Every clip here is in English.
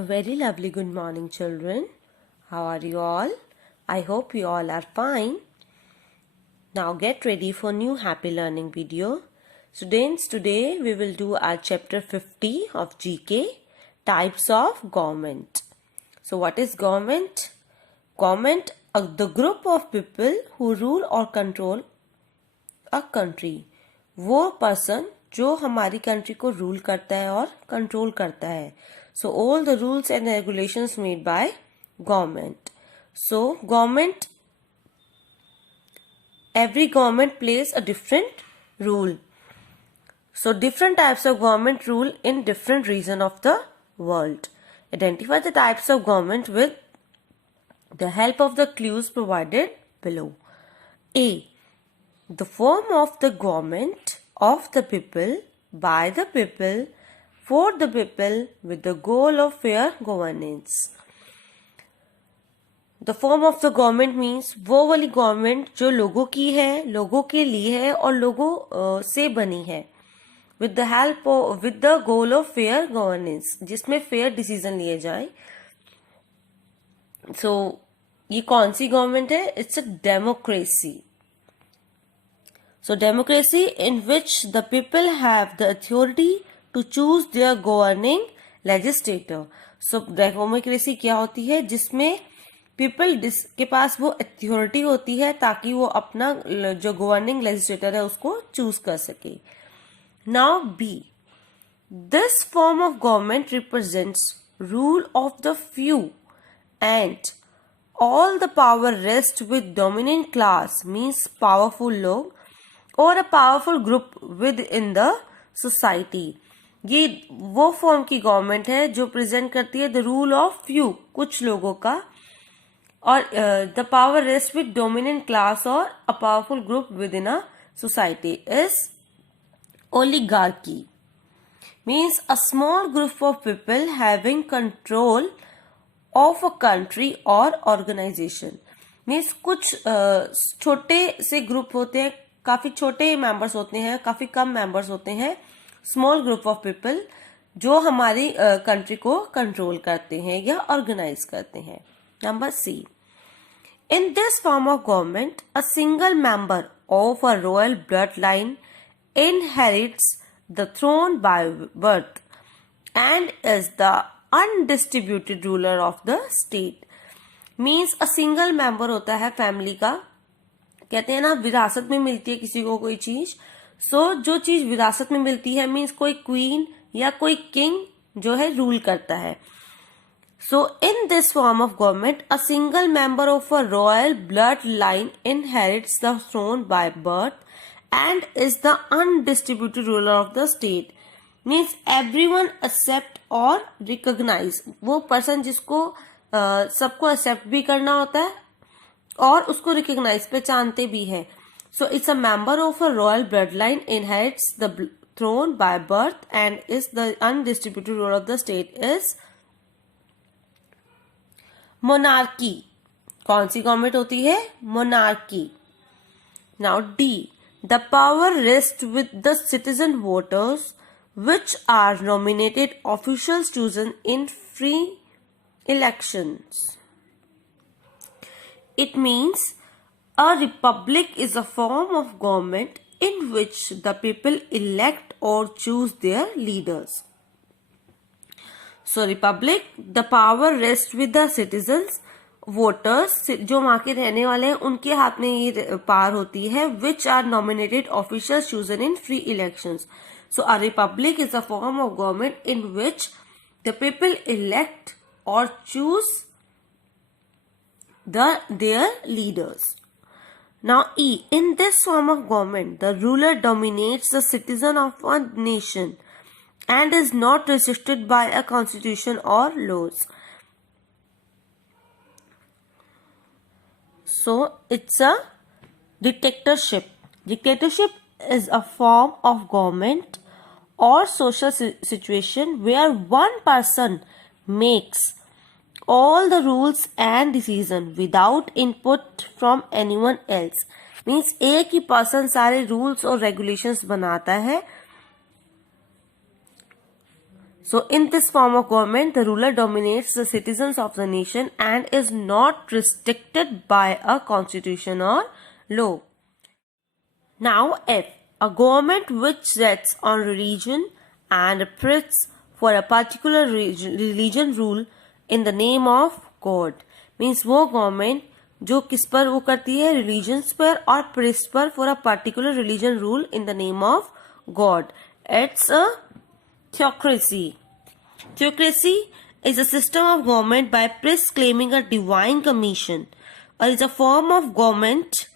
A very lovely good morning, children. How are you all? I hope you all are fine. Now get ready for new happy learning video. Students, today we will do our chapter 50 of GK, Types of Government. So what is government? Government, the group of people who rule or control a country. वो person जो हमारी country को rule करता है और control करता है. So all the rules and regulations made by government. So government, every government plays a different rule. So different types of government rule in different region of the world. Identify the types of government with the help of the clues provided below. A. The form of the government of the people, by the people, for the people, with the goal of fair governance. The form of the government means वो वाली government जो लोगों की है, लोगों के लिए है और लोगों से बनी है. With the help of, with the goal of fair governance, जिसमें fair decision लिए जाए. So ये कौन सी government है? It's a democracy. So democracy in which the people have the authority to choose their governing legislator. So democracy क्या होती है? जिसमें people के पास वो authority होती है ताकि वो अपना जो governing legislator है उसको choose कर सके. Now B. This form of government represents rule of the few and all the power rests with dominant class, means powerful लोग और a powerful group within the society. ये वो फॉर्म की government है जो प्रेजेंट करती है द रूल ऑफ फ्यू, कुछ लोगों का, और the power rest with dominant class और a powerful group within a society is oligarchy. Means a small group of people having control of a country or organization. Means कुछ छोटे से group होते हैं, काफी छोटे मेंबर्स होते हैं, काफी कम मेंबर्स होते हैं, स्मॉल ग्रुप ऑफ पीपल जो हमारी कंट्री को कंट्रोल करते हैं या ऑर्गेनाइज करते हैं. Number C. In this form of government a single member of a royal blood line inherits the throne by birth and is the undistributed ruler of the state. Means a single member होता है family का, कहते हैं ना विरासत में मिलती है किसी को कोई चीज. सो जो चीज विरासत में मिलती है मीन्स कोई क्वीन या कोई किंग जो है रूल करता है. So in this form of government a single member of a royal blood line inherits the throne by birth and is the undistributed ruler of the state. Means everyone accept or recognize, वो person जिसको सबको accept भी करना होता है और उसको recognize पहचानते भी है. So it's a member of a royal bloodline, inherits the throne by birth and is the undistributed ruler of the state is monarchy. कौन सी गवर्नमेंट होती है? monarchy. Now D. The power rests with the citizen voters, which are nominated officials chosen in free elections. It means a republic is a form of government in which the people elect or choose their leaders. So republic, the power rests with the citizens, voters जो वहां के रहने वाले हैं उनके हाथ में ये पावर होती है, which are nominated officials chosen in free elections. So a republic is a form of government in which the people elect और choose their leaders. Now E. In this form of government the ruler dominates the citizen of a nation and is not restricted by a constitution और laws. So it's a dictatorship. Dictatorship is a form of government or social situation where one person makes all the rules and decision without input from anyone else. Means एक ही person सारे rules और regulations बनाता है So in this form of government, the ruler dominates the citizens of the nation and is not restricted by a constitution or law. Now F. A government which sets on religion and operates for a particular religion rule in the name of God. Means वो government जो किस पर वो करती है, religions पर और priests पर for a particular religion rule in the name of God. It's a theocracy. Theocracy is a system of government by priests claiming a divine commission, or is a form of government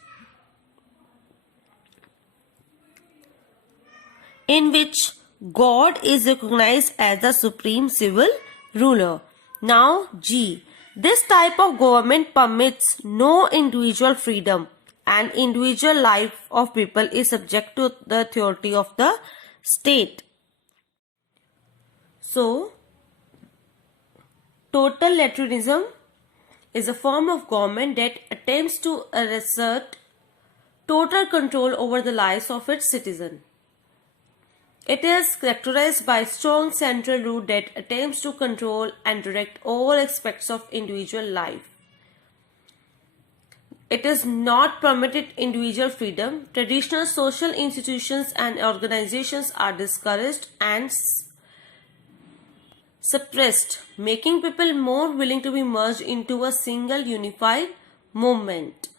in which God is recognized as the supreme civil ruler. Now G. This type of government permits no individual freedom and individual life of people is subject to the authority of the state. So, totalitarianism is a form of government that attempts to assert total control over the lives of its citizens. It is characterized by strong central rule that attempts to control and direct all aspects of individual life. It is not permitted individual freedom. Traditional social institutions and organizations are discouraged and suppressed, making people more willing to be merged into a single unified movement.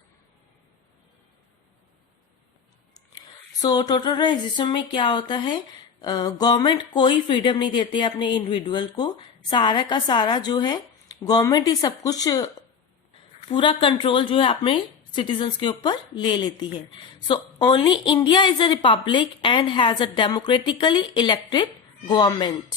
सो टोटलिटरिज्म में क्या होता है, government कोई freedom नहीं देती है अपने individual को, सारा का सारा जो है गवर्नमेंट ही सब कुछ पूरा कंट्रोल जो है अपने सिटीजन्स के ऊपर ले लेती है. So only India is a republic and has a democratically elected government.